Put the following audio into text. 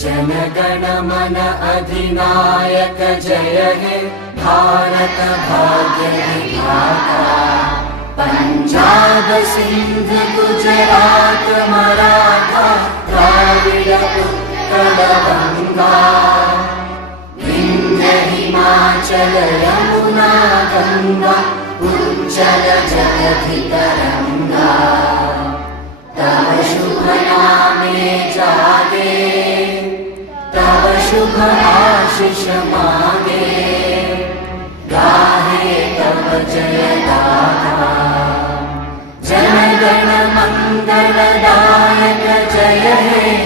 जनगण मन अधिनायक जय हे भारत भाग्य विधाता। पंजाब सिंध गुजरात मराठा द्राविड़ उत्कल गंगा। विंध्य हिमाचल यमुना गंगा उज्जल जगधि तरंगा। तव शुभ नामे जागे तव शुभ आशीष मांगे। गाहे तव जय गाथा जन गण मंगलदायक जय हे